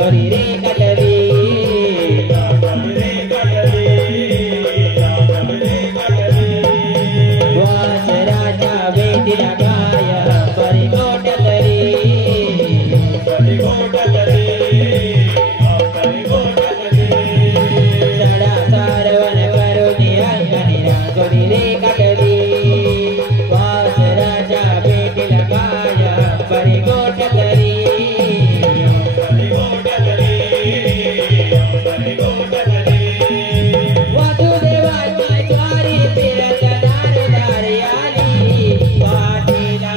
रांगोळी रे काढली वासराच्या भेटीला गाय बरी गोट करी सडा सारवण करून अंगणी रांगोळी रे काढली वासराच्या भेटीला गाय बरी गोट करी वासुदेवाची स्वारी फिरत दारदारी आली वाटेला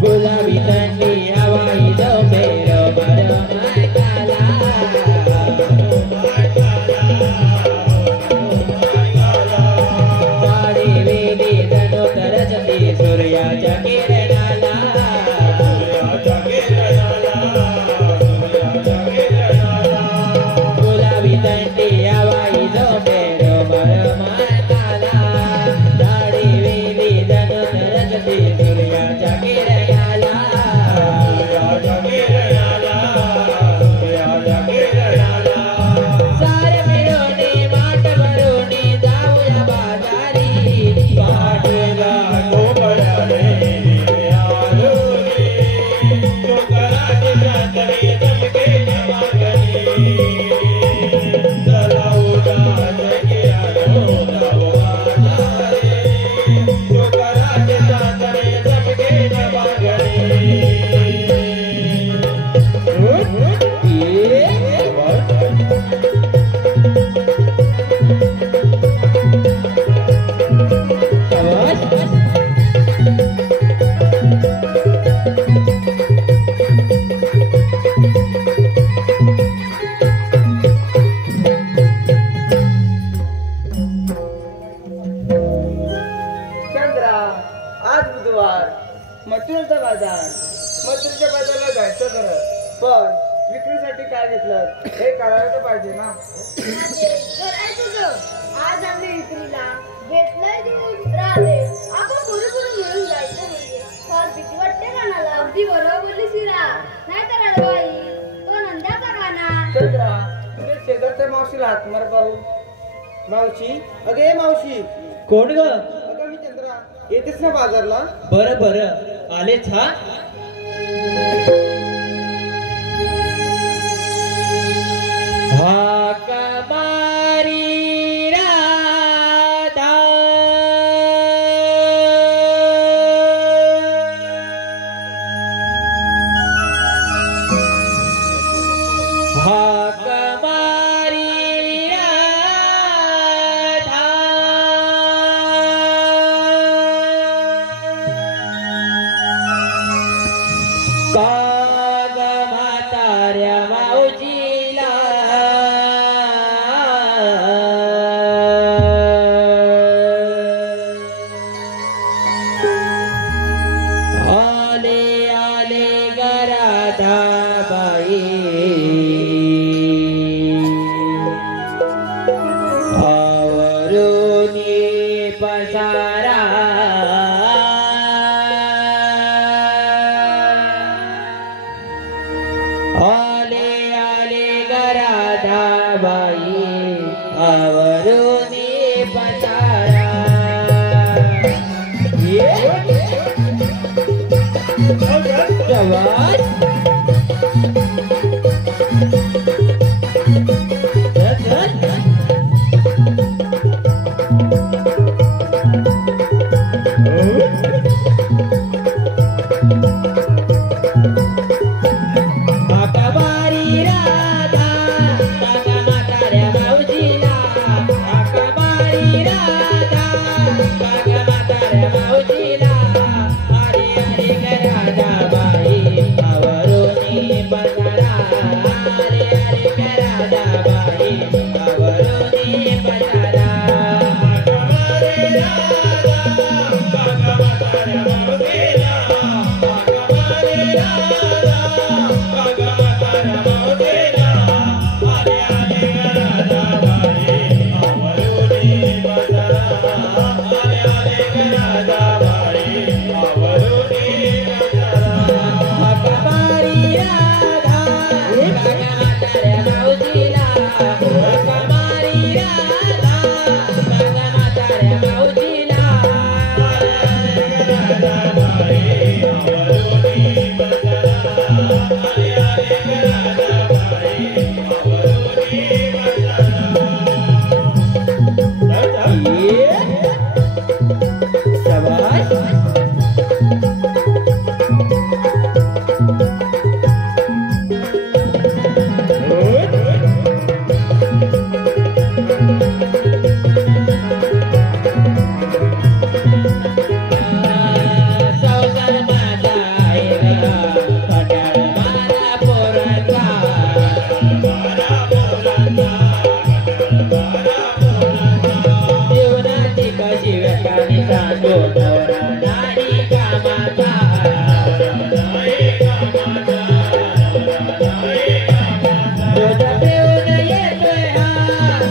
गुलाबी थंडी हवाई झोपेर मरमाकाला साडी वेली जणू तरसती सूर्याच्या किरणाला गुलाबी थंडी हवाई झोपेर मरमाकाला साडी वेली जणू तरसती सूर्याच्या किरणाला सारे मिळून माठ भरून जाऊया बाजारी वाटेला चंद्रा, आज बुधवार मथुरेचा बाजार. मथुरेच्या बाजारला जायचं खरं, पण विक्रीसाठी काय घेतलं हे कळायला तर पाहिजे ना. आज आम्ही विक्रीला घेतलंय दूध राहते. आपण पुरेपूर मिळून जायचं म्हणजे फार भीती वाटते कानाला. अगदी बरोबर बोलली शिरा. नाही तर अडवाई तो नंद्याचा गाणा. चंद्रा, तुझ्या शेजारच्या मावशीला हात मार पाहू. मावशी, अगे मावशी. कोण ग अगं मी चंद्रा, येतेस ना बाजारला? बर बर आलेच हा हाक मारी राधा हाक मारी राधा काग म्हाताऱ्या माऊजीला आले आले गराधाबाई आवरुनी पसारा आले आले गराधाबाई आवरुनी पसारा जवान राधा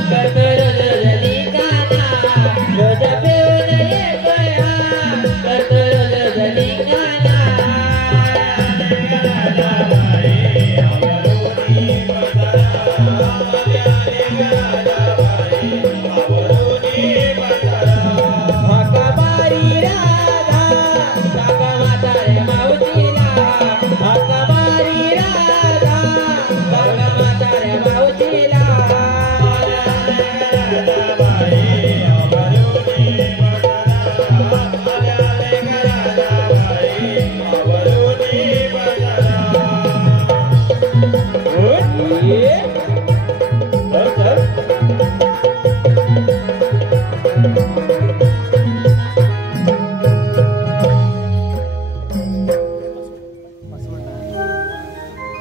करतो रोज धिंगाणा रोज पिऊन येतोय हा करतो रोज धिंगाणा हक्काबारी राधा सांगा म्हाताऱ्या मावशीला हक्काबारी राधा सांगा म्हाताऱ्या मावशीला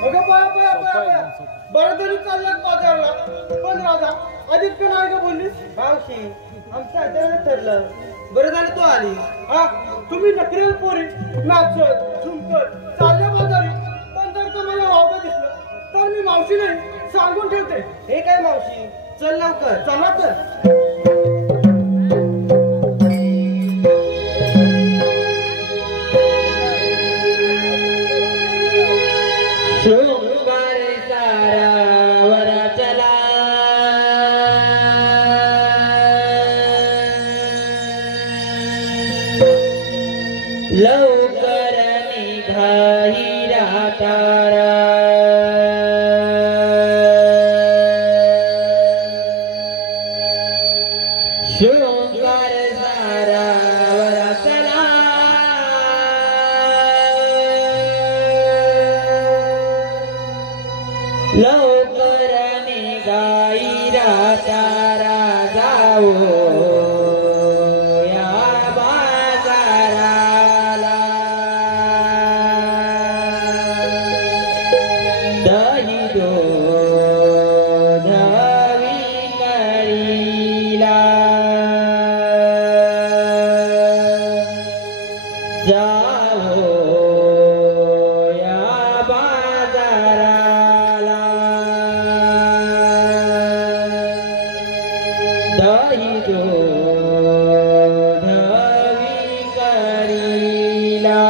अगं बरं तरी चाललात बाजारला पण राधा आधीच का नाही का बोललीस मावशी आमचं अचानक ठरलं बरं झालं तू आली हा तुम्ही नकरेल पोरी नाचत झुमकत चालल्या बाजारी पण जर तुम्हाला वावगं दिसलं तर मी मावशी नाही सांगून ठेवते हे काय मावशी चल लवकर चला तर शृंगार सारा वरा चला लवकर निघा हिरा तारा शृंगार सारा वरा चला लवकर निघाईरा तारा जाओ या बाजाराला दही दूध विकरीला जाओ या बाजाराला दही दूध विकरीला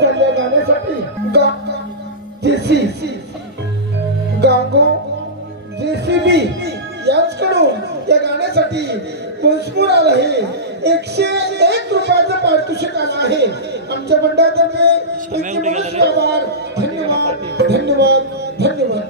चालल्या गाण्यासाठी गांगो JCB यांच्याकडून या गाण्यासाठी पुरस्कार आला आहे. 101 रुपयाचं पारितोषिक आलं आहे. आमच्या मंडळातर्फे आभार. धन्यवाद धन्यवाद धन्यवाद.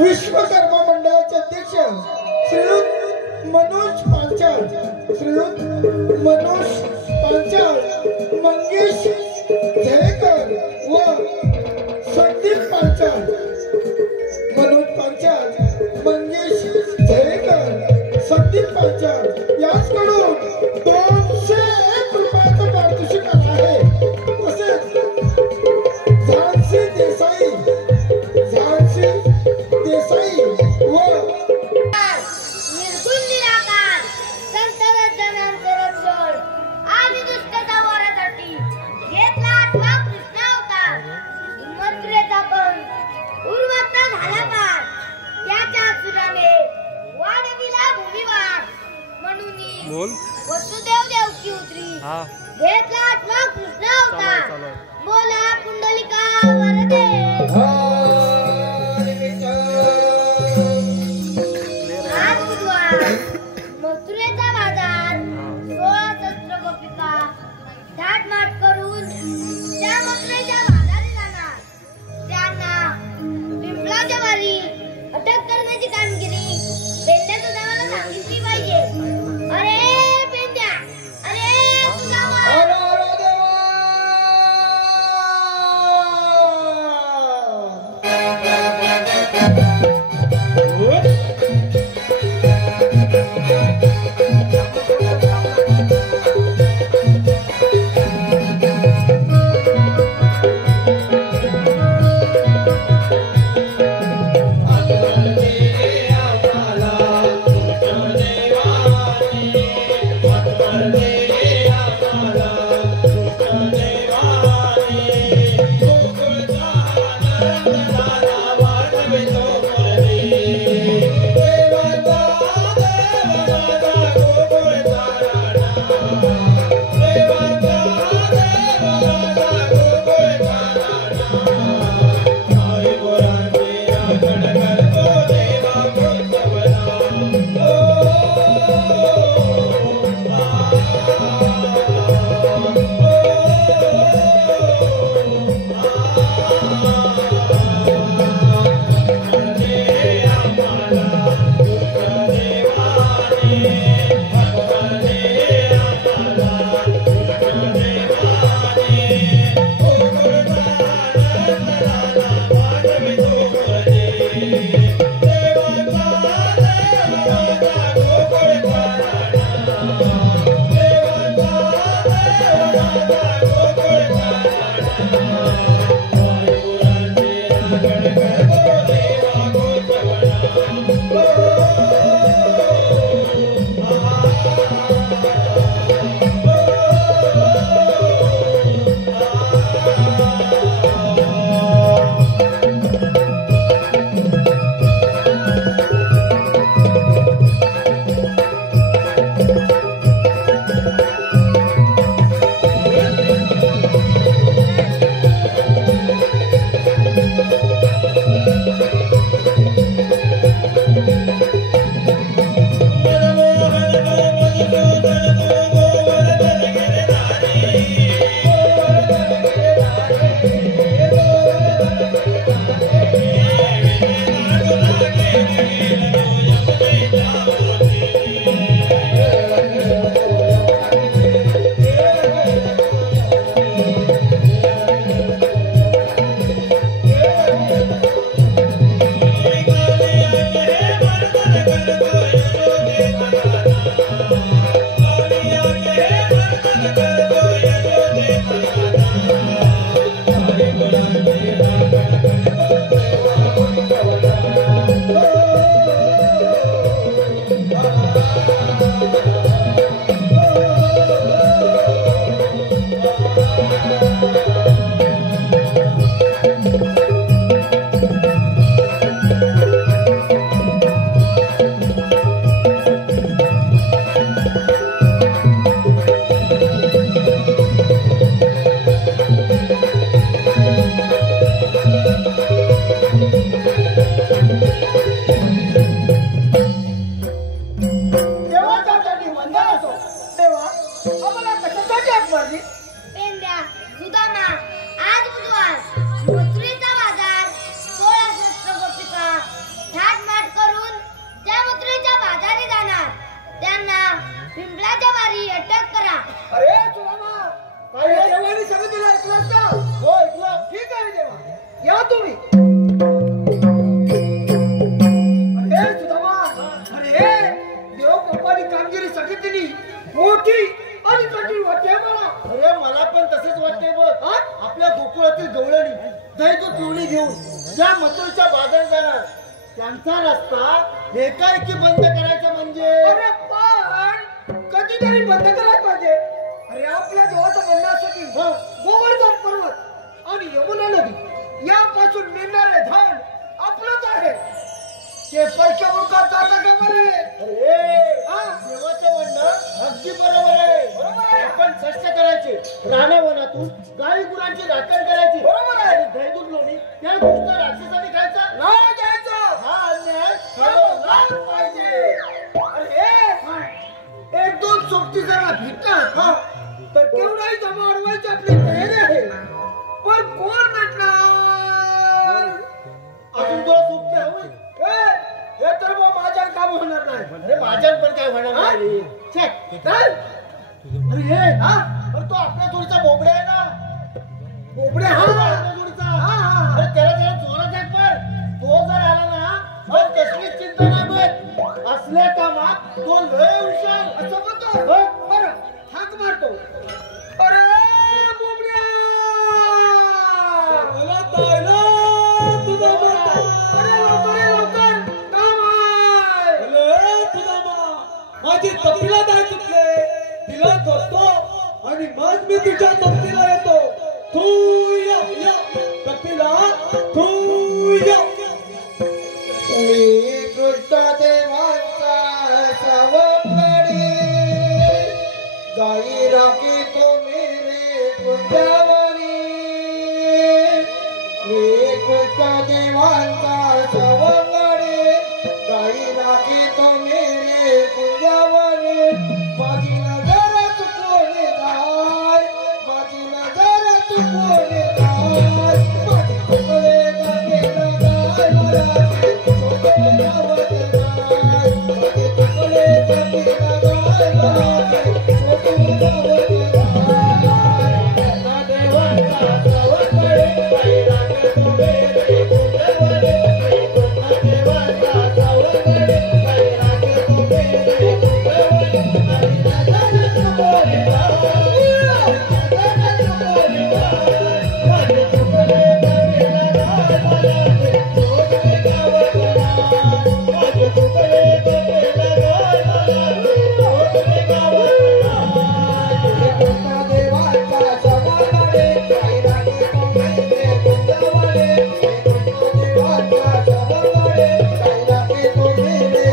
विश्वकर्मा मंडळाचे अध्यक्ष श्रीयुत मनोज पांचाळ, मंगेश झरेकर व संदीप पांचाळ, मनोज पांचाळ, मंगेश झरेकर, संदीप पांचाळ यांच्याकडून 201 रुपयाचं पारितोषिक आहे. तसेच झांसी देसाई व निर्गुण निराकार संत दर्शनांचे रक्षण आणि दुष्ट संहारासाठी घेतला 8वा कृष्ण अवतार. बोल. वसुदेव देवकी उतरी हा. घेतला आठवा कृष्ण अवतार चालू आहे. बोला पुंडलिका वरदे आज बुधवार मथुरेचा बाजार 16 शस्त्र गोपिका थाटमाट करून त्या मथुरेच्या बाजारी जाणार त्यांना पिंपळाच्या वारी अटक करण्याची कामगिरी पेंड्या सुदामाला सांगितली पाहिजे. अरे पेंड्या, अरे सुदामा, त्यांचा रस्ता एकाएकी बंद करायचा म्हणजे अरे पण कधीतरी बंद करायला पाहिजे. अरे आपल्या देवाचं म्हणणं असं की गोवर्धन पर्वत आणि यमुना नदी यापासून मिळणारे धन आपलंच आहे. ते परक्या मुखात चालणार का बरे? अरे देवाचं म्हणणं रानावनातून गाई गुरांची राखण करायची. बरोबर आहे. दैदूत लोणी त्या दुष्ट राक्षसाने खायचा नाही घ्यायचा. हा अन्याय थांबवलाच पाहिजे. अरे एक दोन सोबती जरा भेटतात तर केवढाही जमा अडवायची आपली तयारी आहे. पण कोण भेटणार? अजून तुला सोबती हवी? हे तर मग माझ्या काम होणार नाही. अरे माझ्या पण काय होणार नाही. अरे हे अरे तो आपल्या जोडीचा बोबड्या आहे ना. बोबड्या आपल्या जोडीचा. अरे त्याला जरा जोरात हाक मार. तो जर आला ना मग कसलीच चिंता नाही. बघ असल्या कामात तो लय हुशार. असं म्हणतो बरं हाक मारतो. अरे बोबड्या तुझा माझी तपीला नाही तुटले. तिला करतो आणि मग मी तुझ्या तपीला येतो. तू या या तपीला तू या. मी कृष्ण देवांचा सवंगडी गाई राखी तो मेरे कुंजावरी. मी कृष्ण देवांचा सवंगडी गाई राखी तो मेरे कुंजावरी. माझी नजर तू कोणी जाय. माझी नजर तू कोणी जाय. माझी तुकडे गाणे गाय मला सोबत गावत जाय. माझी तुकडे गाणे गाय मला सोबत गावत जाय. ना देवांचा सवंगडी गाई राखी तो मेरे कुंजावरी. ना देवांचा सवंगडी गाई राखी तो मेरे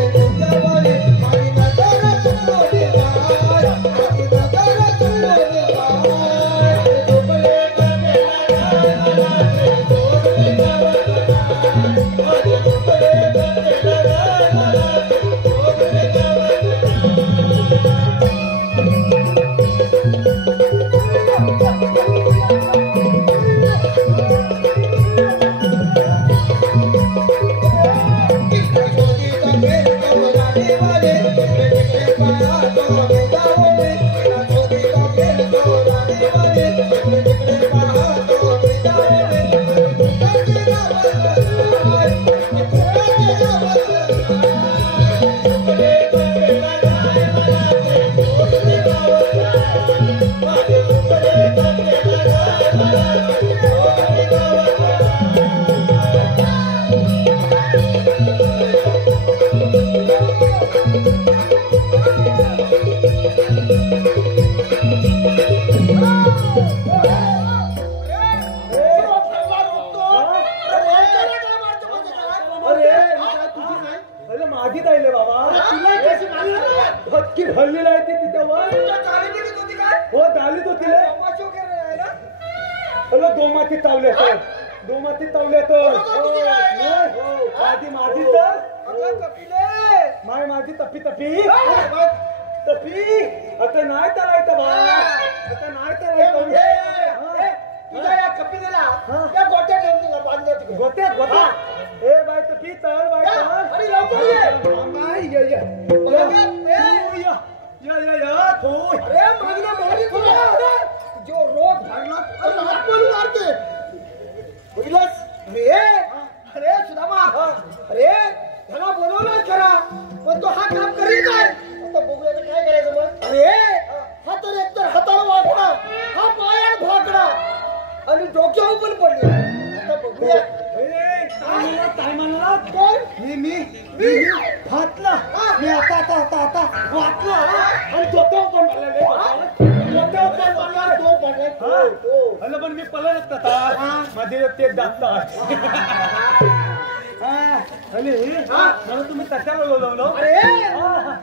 तुम्ही कशाला बोलवलं? अरे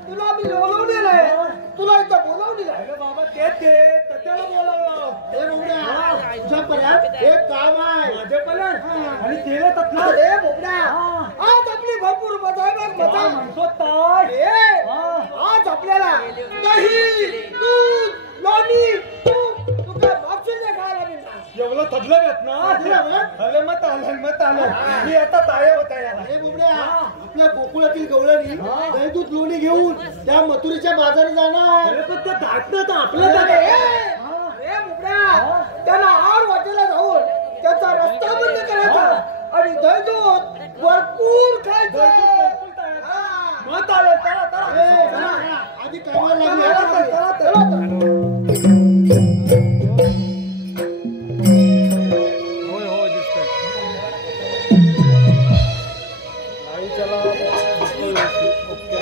तुला मी बोलवले नाही, तुला इथं बोलवली नाही बाबा. ते त्याला बोलवलं. ए बोबड्या, तुझ्या पर्यात एक काम आहे. माझे पलन आणि तेल तत्ना अरे बोबड्या, आज आपली भरपूर मजा आहे बघ, मजा. म्हणतो तर आज आपल्याला दही, दूध, लोणी, तू काय मागशील नाही खायला मिळणार. एवढं थडलं घेत ना अरे मत आलं मी आता ताया होता याला. अरे बोबड्या, आपल्या गोकुळातील गवळणी दही दूध लोणी घेऊन त्या मथुरेच्या बाजारी जाणार. अरे पण ते धाटणं तर आपलं अरे बोबड्या, त्याला आड वाटेला जाऊन त्याचा रस्ता बंद करायचा आणि दही दूध भरपूर खायचं. मत आलं चला आधी कामाला चला. होय दिसतंय. आई चला ओके.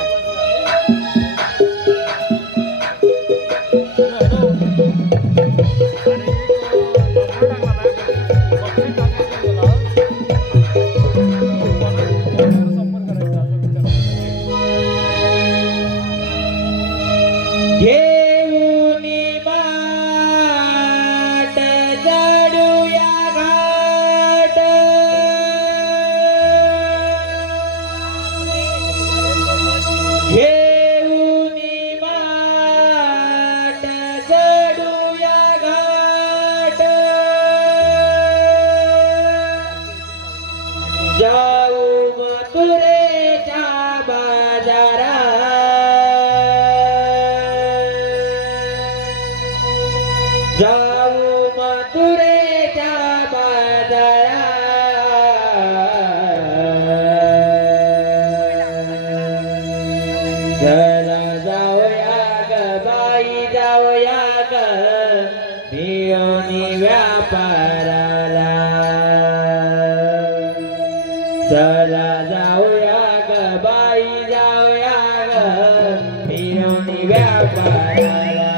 घेऊनी बाट चढूया घाट घेऊनी बाट चढूया घाट जाऊ मथुरेच्या बाजारात जाऊ मथुरेच्या बाजारात चला जाऊया ग बाई जाऊया ग पियोनी व्यापाराला चला जाऊया ग बाई जाऊया ग पियोनी व्यापाराला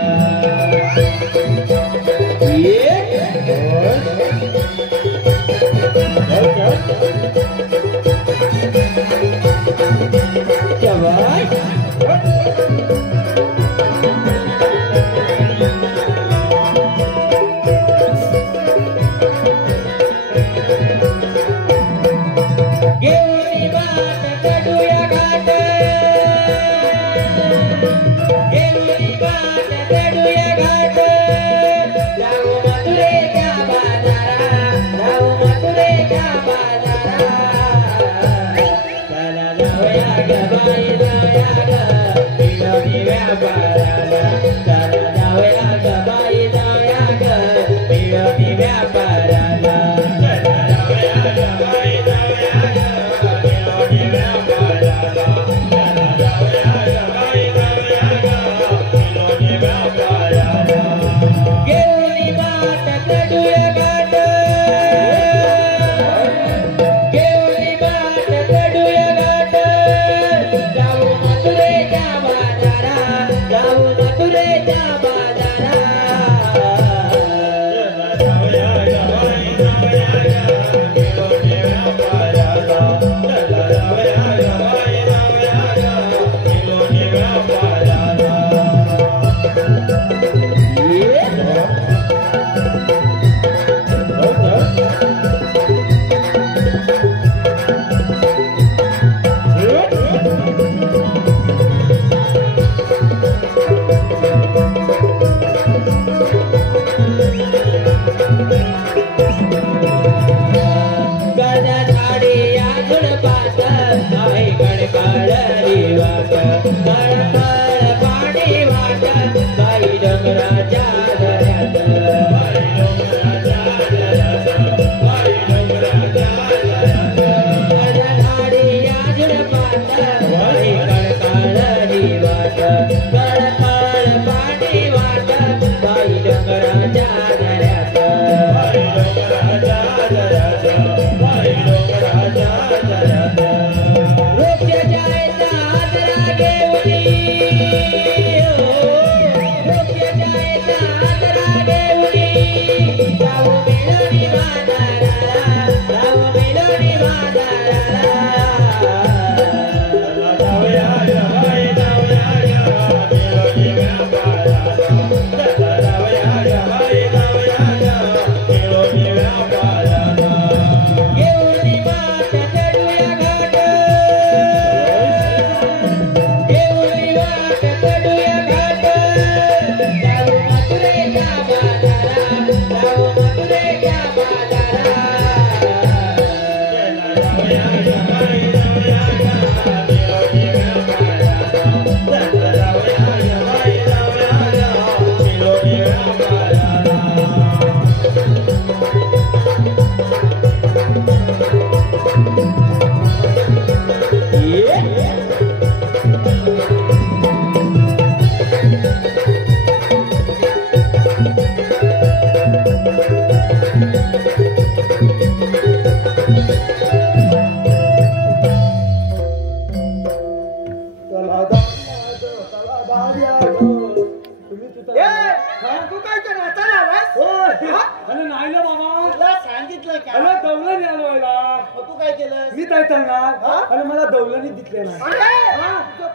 केलं मी काय सांगणार आणि मला दौलानी दिसले नाही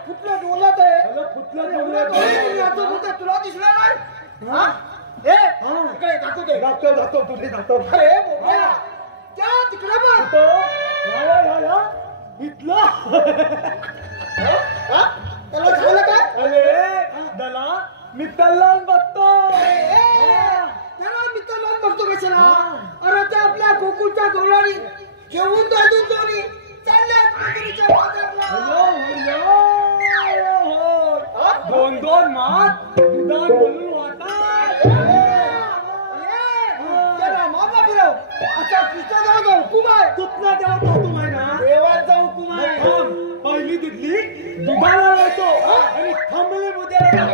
कुठलं डोलत आहे तुला दिसला नाही इकडे दाखवते जातो तुझे जातो अरे बोबड्या, त्या तिकडे बघ. इथलं त्याला झालं काय अरे दला मी कल्याण बघतो त्याला मित्र लावून बघतो कशाला अरे त्या आपल्या गोकुळच्या गौराणी घेऊन दादून दोन्ही चालल्यात दोन दोन मात दुधात बोलून वाटतात मामा फिरव अच्छा कृष्णा देवाचा हुकूम आहे कुठला देवाचा हुकूम आहे ना देवाचा हुकूम आहे पहिली तिथली दुधाला येतो आणि थांबले मुद्द्याला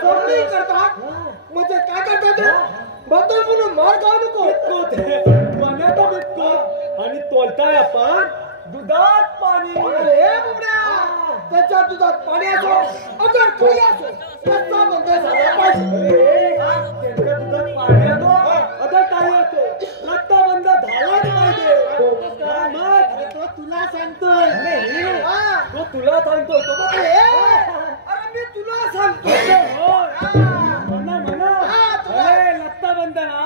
कोणी करतात म्हणजे काय करतात बदल म्हणून मार खाऊ नको पाण्याचा बिटको आणि तोलताय आपण दुधात पाणी हे बुबड्या त्याच्या दुधात पाणी असो अगर काही असो रस्ता बंद झाला पाहिजे त्यांच्या दुधात पाणी येतो अगर काही येतो रस्ता बंद झालाच पाहिजे तो तुला सांगतोय तो तुला सांगतो तो बघ अरे मी तुला सांगतोय म्हणा म्हणा अरे लत्ता बंद ना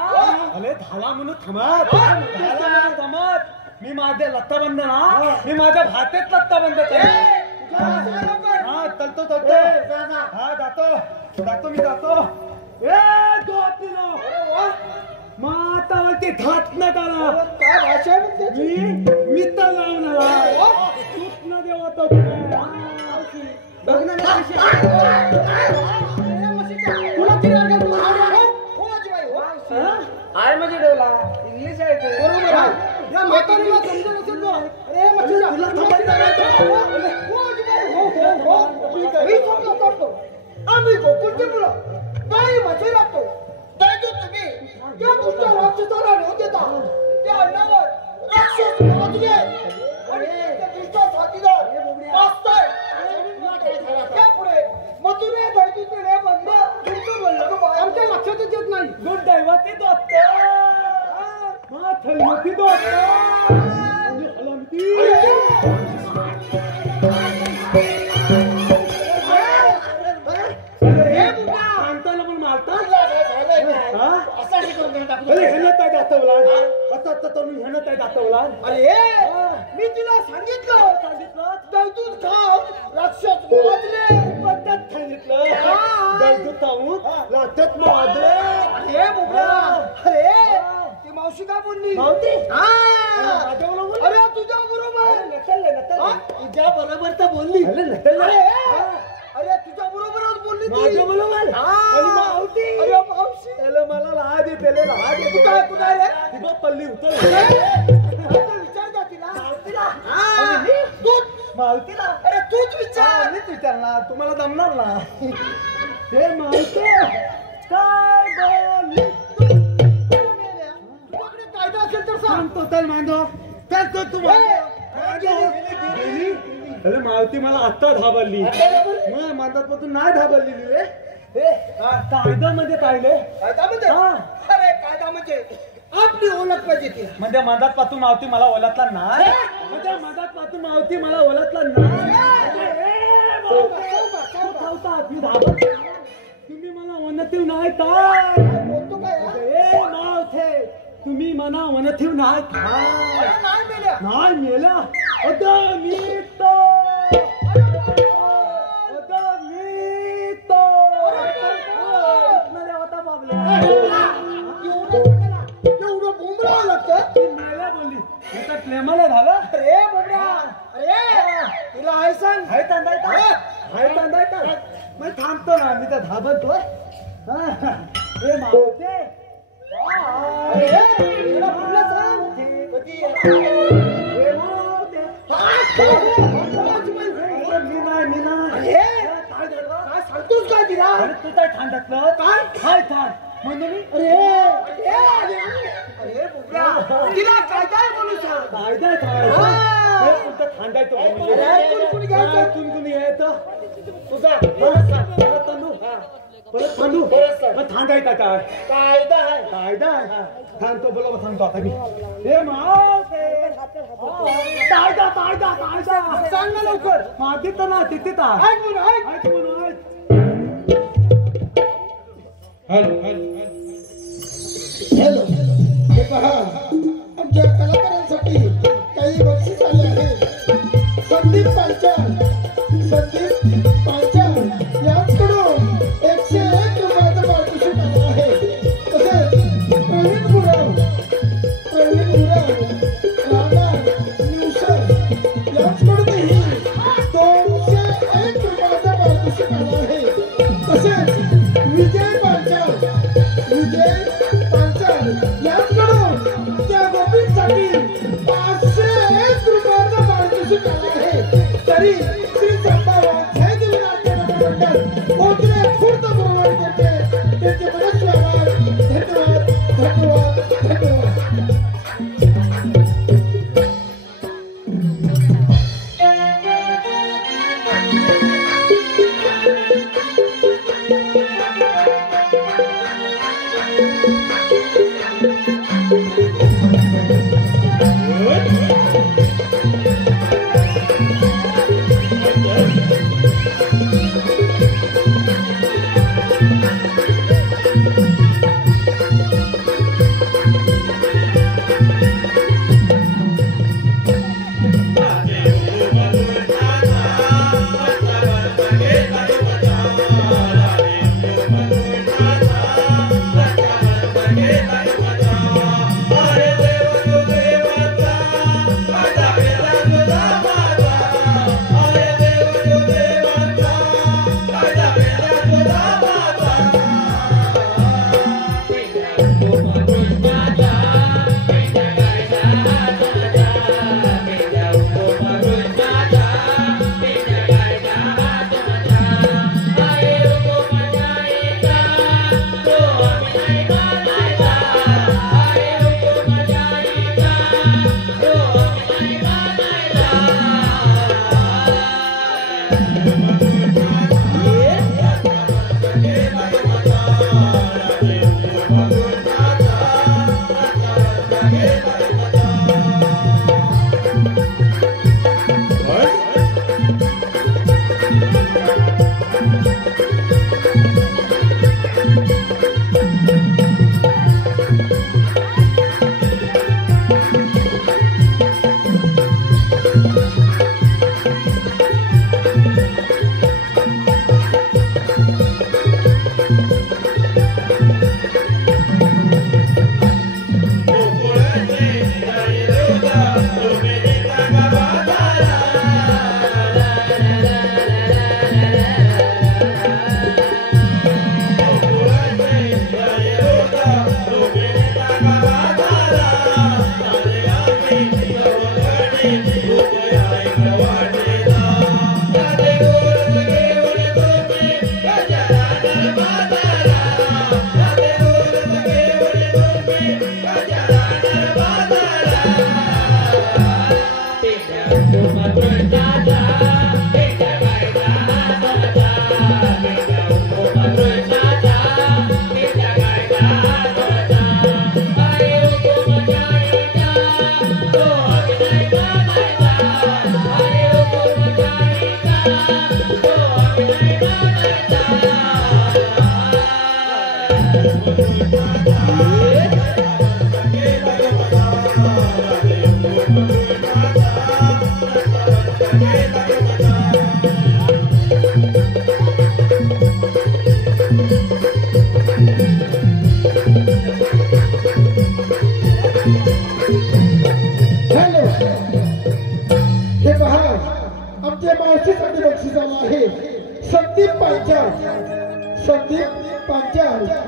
अरे झाला म्हणून थांबत झाला म्हणून थांबत मी माझे लत्ता बंद ना मी माझ्या भातेत लत्ता बंद हा चलतो हा जातो मी जातो मातावरती धात न करा काय भाषा म्हणते मी तर लावणार सूचना देवाचा बघ ना आहे म्हणजे ठेवला इंग्लिश आहे ते बरोबर आहे या म्हातारीला समजून असेल ना अरे मच्छीच्या तुला आम्ही गोकुळचे मुलं बाई माझे लागतो दैजू तुम्ही त्या दुसऱ्या राक्षसाला नेऊ देता त्या अन्नावर राक्षस वाचले आणि त्या दुसरा साथीदार वाचताय त्यापुढे मथुरे दैजूचे हे बंद तुमचं बोललं आमच्या लक्षातच येत नाही गुड दैवती थलमती सांगताना पण मारतात अरे मी तुला सांगितलं दैजूत खाव राक्षस वाचले पद्धत सांगितलं दैजूत खाऊन राक्षस मारले अरे बुबड्या अरे ती मावशी का बोलली मावती? माझ्या बरोबर अरे तुझ्या बरोबर तुझ्या बरोबर तर बोलली अरे तुझ्या बरोबरच बोलली माझ्या बरोबर आणि मावती अरे मावशी त्याला मला लाज येते लाज येते कुठे रे ती बघ पल्ली उतर विचार का तिला मावतीला अरे तूच विचार मीच विचारणार तुम्हाला जमणार ना हे मावते काय बोलली तुझ्याकडे कायदा असेल तर सांग सांगतो तर मांडो तर तू अरे मावती मला आत्ता धाबरली मग मांडतपासून नाही धाबरलेली रे कायदा मध्ये कायले कायदा म्हणजे अरे कायदा म्हणजे आपली ओळख पाहिजे तिला म्हणजे मधात पासून मावती मला ओळखला नाही म्हणजे मधात पासून मावती मला ओळखला नाही तुम्ही मला वनतीव नाही काय बोलतो काय ए मावथे तुम्ही मला वनतीव नाही काय नाही मेल्या नाही मेला अगं मी तो होता बाबल्या एवढं बुमरावं लागतं मेल्या बोलली एका प्रेमाला झालं अरे बुमरा अरे तिला आहे सांग हाय तांदायता मग थांबतो ना मी तर धाबतोय हे मावते अरे तिला पुढलं सांग कधी हे मावते मी नाही काय सांगतोस काय तिला अरे तू काय थांबतलं काय थांब म्हणजे मी अरे बुमरा तिला काय काय बोलू सांग कायदा थांबायचो कुणी घ्यायचं कुणी येत तुझा तंदू परत थांबू परत सांग. मग थांबायचा काय कायदा आहे कायदा थांबतो बोला थांबतो आता मी हे माव कायदा कायदा कायदा सांग ना लवकर माझी तर ना तिथे ऐक म्हणून ऐक म्हणून ऐक हॅलो हे पहा आमच्या कलाकारांसाठी काही बक्षीस आले आहे संदीप पांचाळ याचकडून 101 रुपयाचं पारितोषिक आलं आहे तसेच प्रवीण गुराव राणा न्यूसन याचकडूनही 201 रुपयाचं पारितोषिक आलं आहे तसेच विजय पांचाळ याचकडून त्या गोपींसाठी 501 रुपयाचं पारितोषिक आलं आहे तरी श्री संभावा जयदेवी नाट्य मंडळ ओतरे खूर्त पुरवणी करते त्यांचे मनस्वी आभार धन्यवाद धन्यवाद धन्यवाद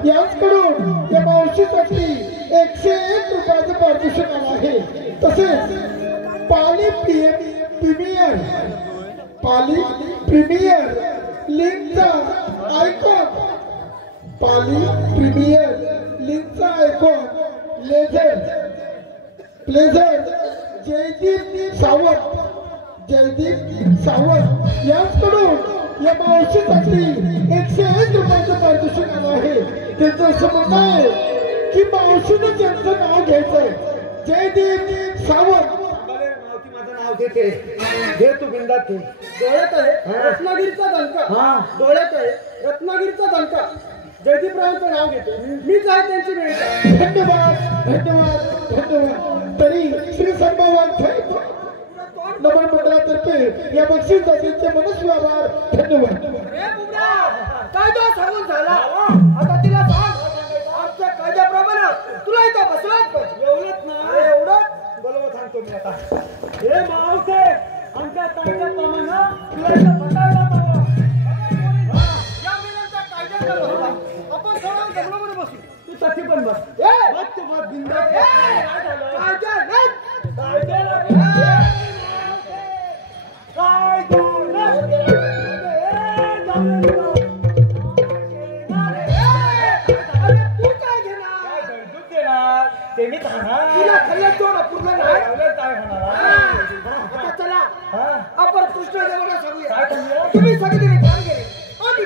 याचकडून या मावशीसाठी 101 रुपयाचं पारितोषिक आलं आहे तसेच पाली प्रीमियर लीगचा आयकॉन प्लेझर जयदीप सावंत याचकडून या मावशीसाठी 101 रुपयाचं पारितोषिक आलं आहे. त्यांचं असं म्हणणं आहे की मावशीने त्यांचं नाव घ्यायचंय. जयदीप सावंत. मावती माझं नाव घेते. घे तू बिंदात घे. डोळ्यात आहे रत्नागिरीचा दणका. डोळ्यात आहे रत्नागिरीचा दणका. जयदीपरावांचं नाव घेते. मीच आहे त्यांची वेळ. धन्यवाद धन्यवाद धन्यवाद. तरी श्री सन्मान नमन मंडळातर्फे या बक्षीस जातीचे मनस्वी आभार. धन्यवाद. कायदा सांगून झाला. आता तिला सांग आमच्या कायद्याप्रमाणे तुला इथं बसलाच पाहिजे. एवढंच ना एवढंच बरोबर सांगतो मी आता. हे मावसे आमच्या कायद्याप्रमाणे तुला इथं बसायला पाहिजे. या महिन्यांचा कायदा आपण सगळं जमलं बसू. तू तशी पण बस. तू बस बिंदास. कायदा आपण कृष्ण देवाला सांगूया. तुम्ही सगळे काम केले आम्ही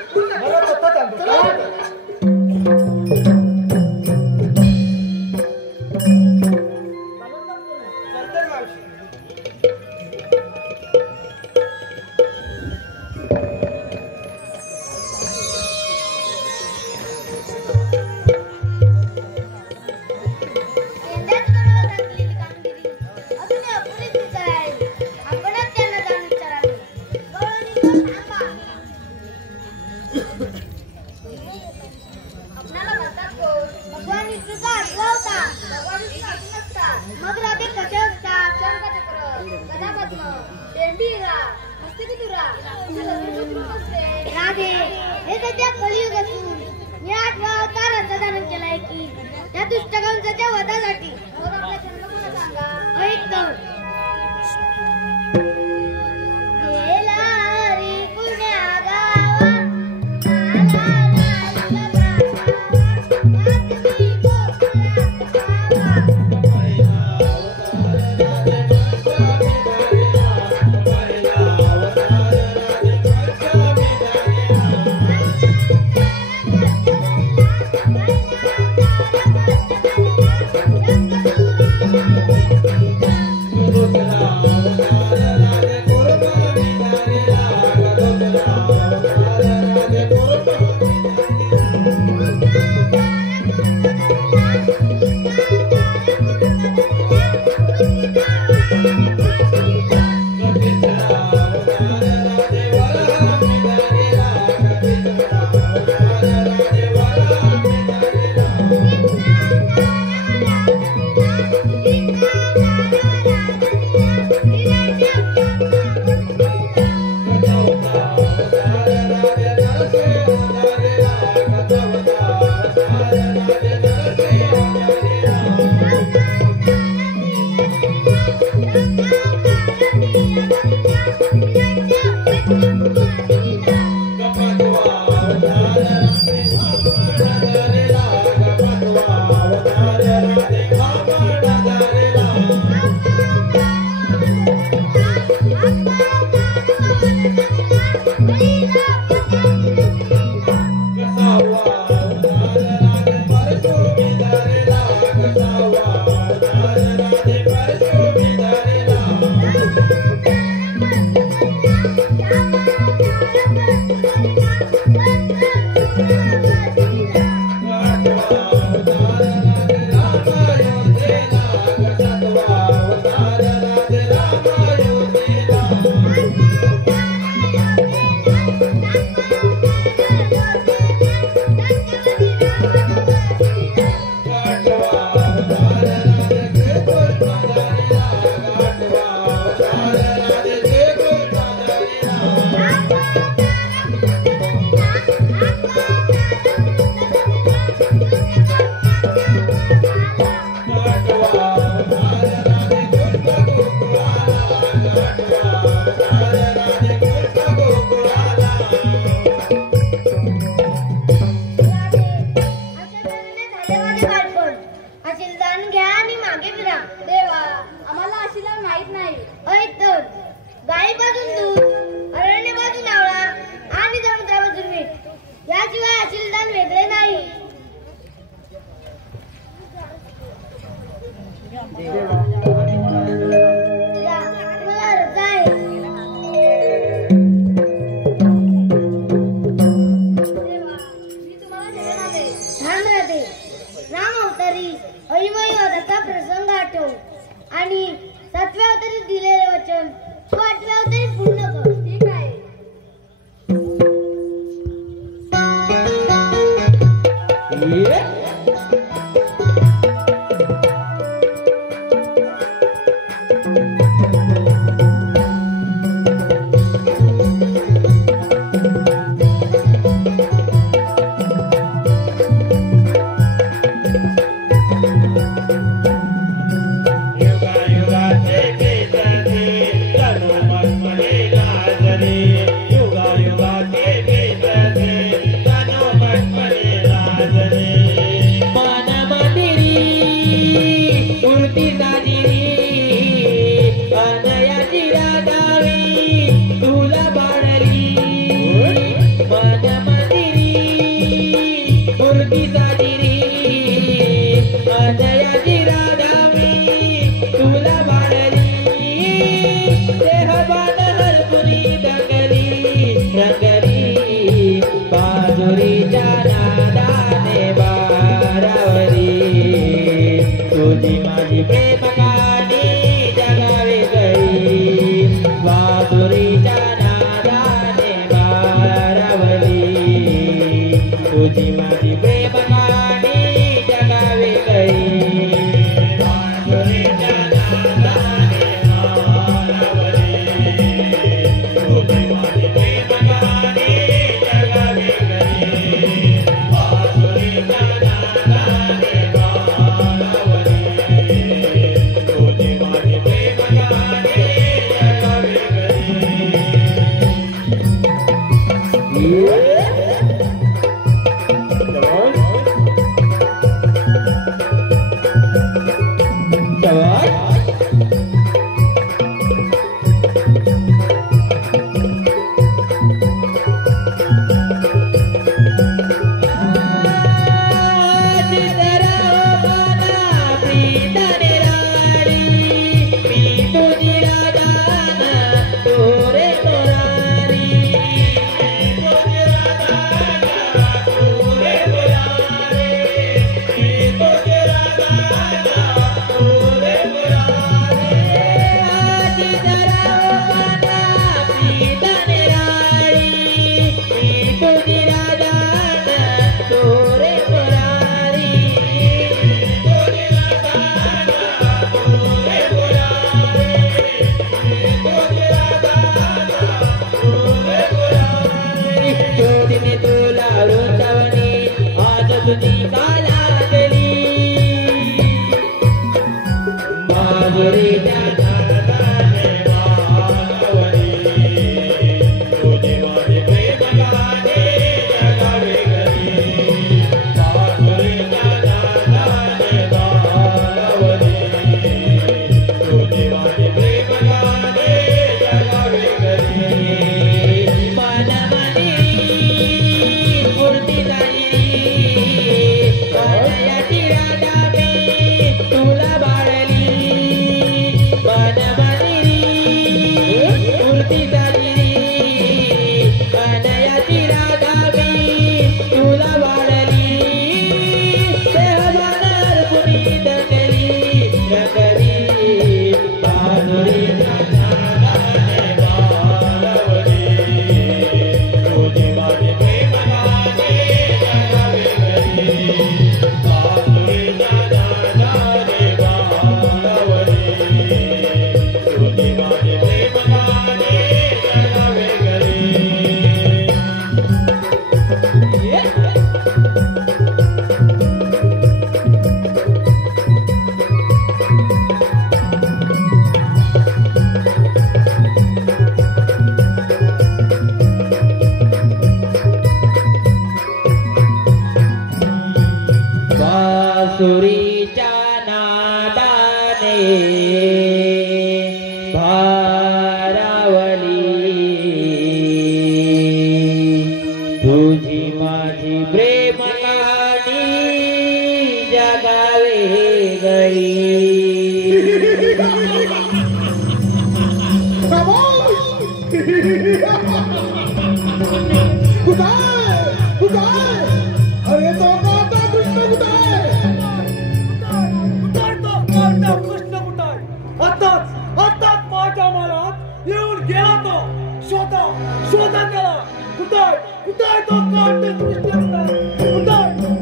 कुठे तो काढ कृष्ण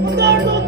कुठे तो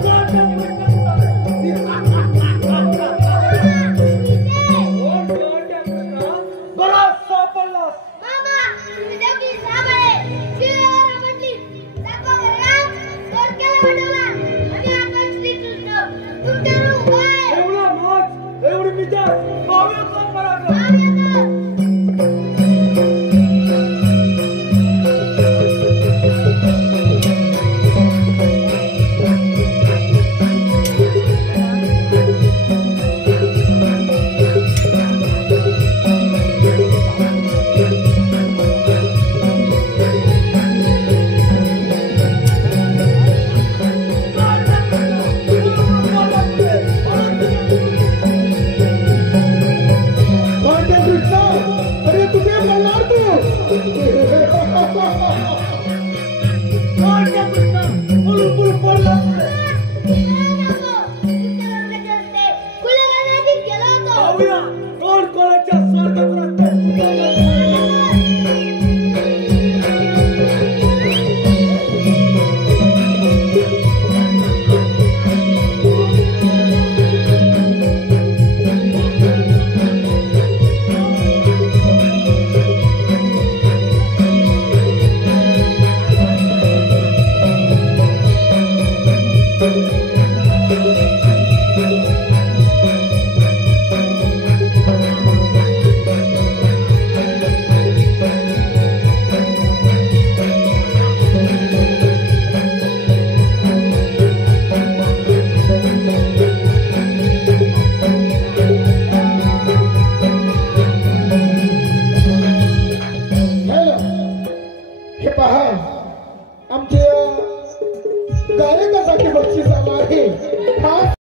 आमच्या गायकासाठी बक्षीस आला आहे.